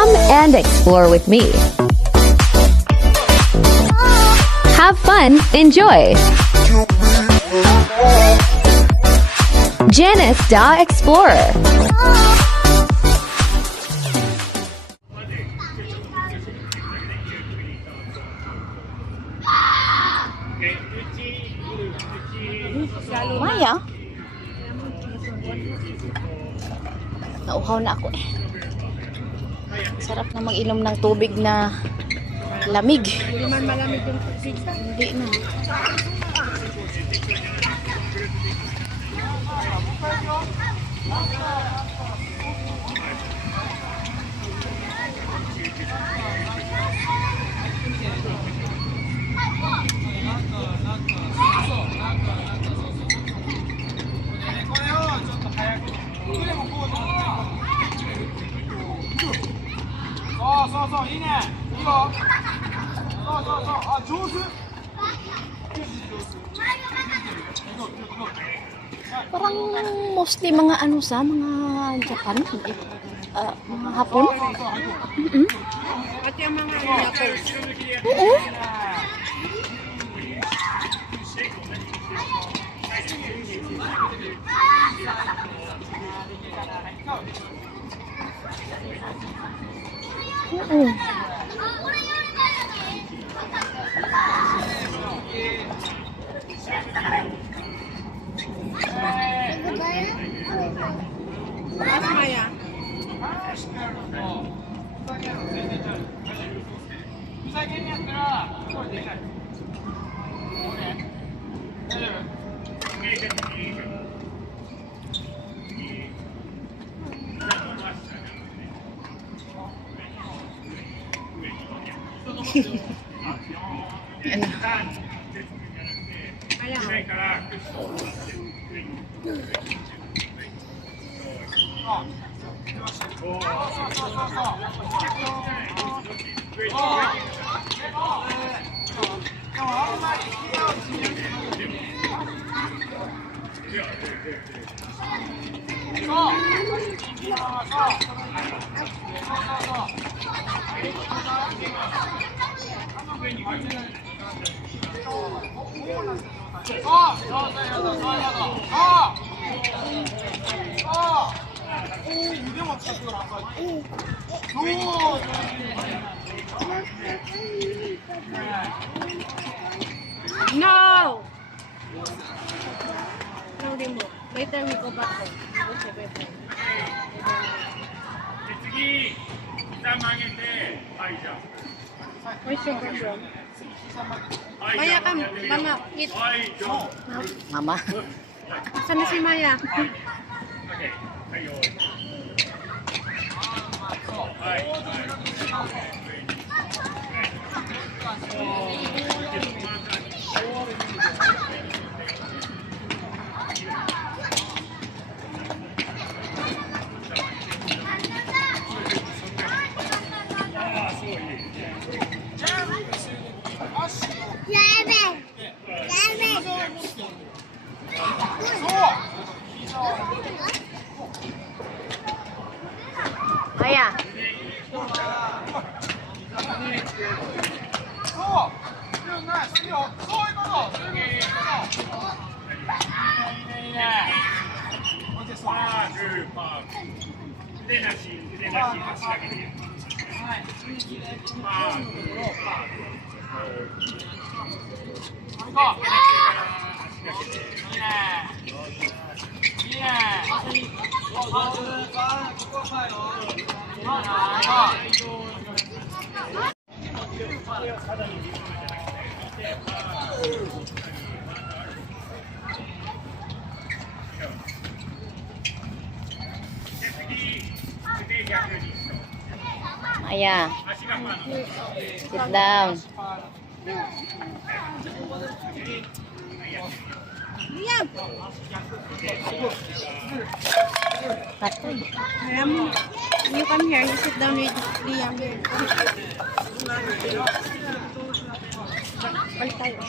Come and explore with me. Have fun, enjoy. Janice Da Explorer. Maya? Nauhaw na ako eh. Sarap na mag-inom ng tubig na lamig. Hindi man malamig yung tubig. Hindi na. Parang mostly mga ano sa mga Japan, mga Hapon. At yung mga Japan. Oo. Oo. Mas Maya. Ano? No! No, di mo. Later we go back home. Okay, better. 次、膝曲げて、はい、じゃ Where's your problem? あ。はい、 Maya, come. Mama, eat. はい、じゃあ。 Mama. Asan na si Maya? Okay, はい、よーい。はい、はい。Maya. Maya. Sit down. Liam! Patay. Liam, you come here. You sit down with Liam here. Balik tayo.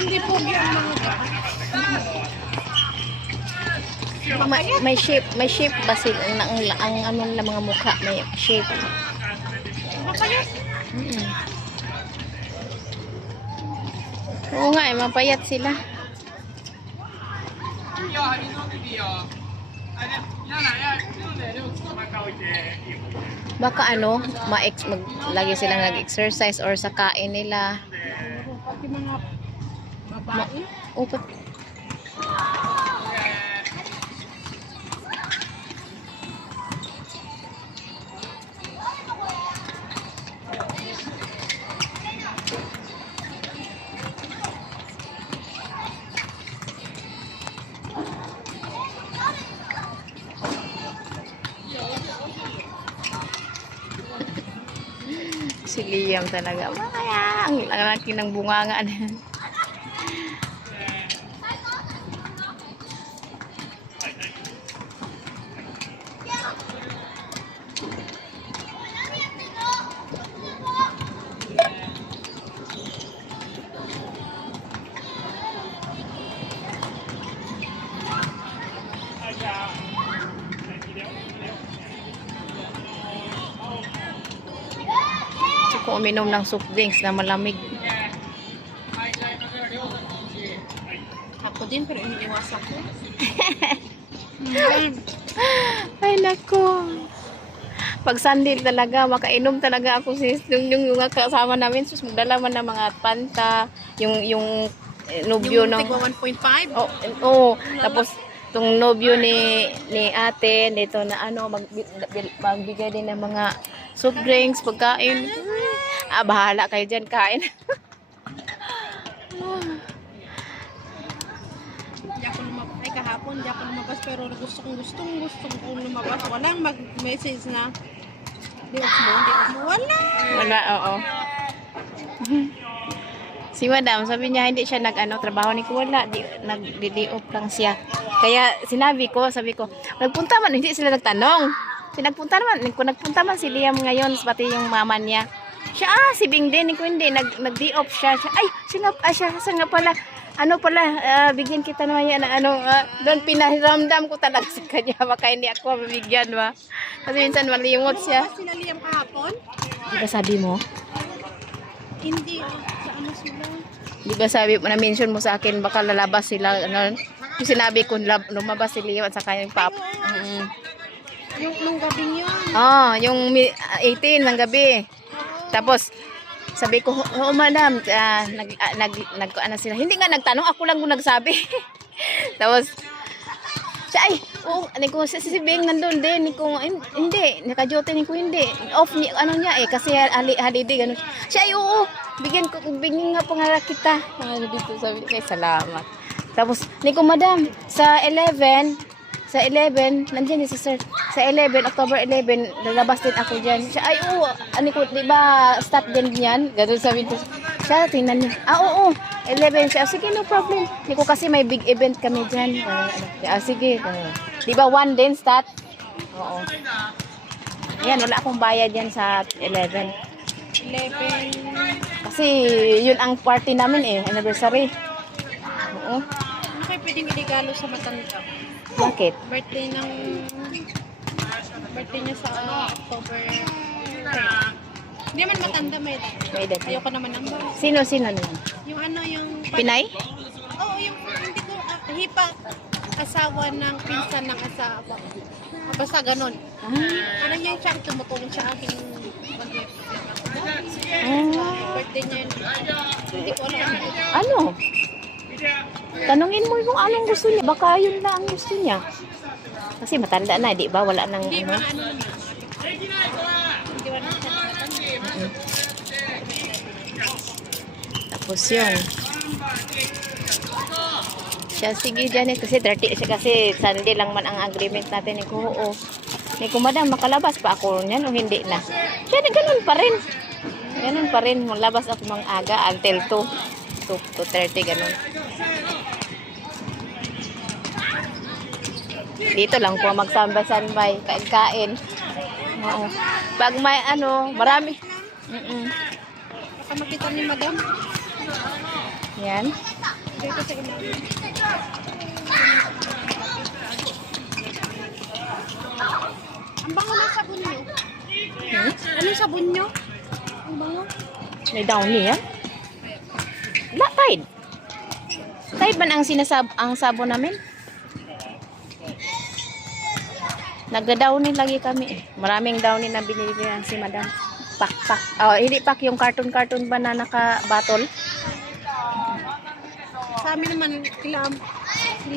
Hindi po yan mga May shape ba sila ang ano ng mga mukha, may shape. mapayat. Oo nga, mapayat sila. Baka ano, lagi silang nag-exercise or sa kain nila. Pati mga babae. Upat. Si Liam talaga. Ang laki ng bunganga na. Kung uminom ng soft drinks na malamig. Ako din, pero iniiwas ako. Ay nako. Pag Sunday talaga, makainom talaga ako sis. Yung kasama namin, sus magdala man ng mga panta, yung nobyo Yung ng tigwa 1.5? oh, tapos tong nobyo ni ate dito na ano magbigay din ng mga soft drinks, pagkain. Bahala kayo dyan, kain. Di ako lumabas. Ay, kahapon, di ako lumabas. Pero gustong lumabas. Walang mag-message na. Di off mo. Wala, oo. Si madam, sabi niya hindi siya trabaho ni ko wala, nag-di-off lang siya. Kaya sabi ko, nagpunta man, hindi sila nagtanong. Nagpunta man si Liam ngayon, pati yung mama niya. Siya, si Bing din, ko hindi, nag-di-off siya. Ay, siya nga pala, bigyan kita naman yan, doon pinahiramdam ko talaga sa kanya, baka hindi ako mabigyan ba. Kasi minsan malimot siya. Ano sila Liam kahapon? Diba sabi mo? Hindi. Sa ano sila? Diba sabi mo, na-mention mo sa akin, baka lalabas sila, yung sinabi ko, lumabas si Leo at saka yung pap. Yung nung gabing yun. Yung 18 ng gabi. Tapos, sabi ko, madam, sila. Hindi nga nagtanong, ako lang kung nagsabi. Tapos, siya ay, oo, ko si Bing nandun din, ko, hindi, naka-duty ko, hindi, off ni, ano niya kasi holiday, ganun. Siya ay, oo, bigyan nga pangarap kita. Dito sabi, ay, salamat. Tapos, ko, madam, sa 11, nandiyan si sir, sa 11, October 11, lalabas din ako dyan. Siya, ay, oo, ko, di ba, start din yan? Ganun sabi ko, siya, tingnan niya, oo, 11 siya, sige, no problem. Ko kasi may big event kami dyan. Sige, di ba, 1 din start? Oo. Ayan, wala akong bayad yan sa 11. 11. Kasi, yun ang party namin anniversary. Oo. Ano kayo pwedeng iligalo sa matanda? Bakit? Birthday niya sa October 3. Hindi naman matanda, may edad. May edad. Ayoko naman ng bahay. Sino naman? Yung ano, yung... Pinay? Oo, yung hindi ko... hipa, asawa ng pinsan ng asawa. Basta ganun. Ano niya yung siyang tumutulong sa aking birthday niya yun. Hindi ko alam. Ano? Tanungin mo kung anong gusto niya. Baka yun lang ang gusto niya. Kasi matanda na, di ba? Wala nang Hindi ano. man ano naman. Hindi man ano. Tapos yun. Siya, sige Janet, kasi 30 siya kasi Sunday lang man ang agreement natin. Oo. Ko, madam, makalabas pa ako niyan o hindi na? Siya, ganun pa rin. Ganun pa rin. Malabas ako mga aga until 2:30, ganun. Dito lang po magsambay-sambay, kain-kain. Oo. Pag may marami. Baka makita ni madam. Yan. Dito sa ilalim. Ang bango ng sabon nyo. Anong sabon nyo? Ang bango. May downy yan. Tide. Tide man ang ang sabon namin. Nagda-downy lagi kami. Maraming downy na binibigyan si madam. Pak. Oh, hindi pak yung carton ba na naka-bottle? Sa amin naman, sila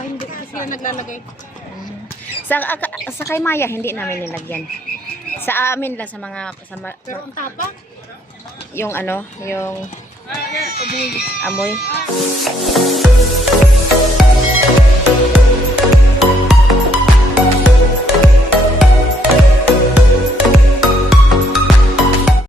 hindi sila naglalagay. Sa kay Maya, hindi namin nilagyan. Sa amin lang, Pero ang tapa, yung amoy.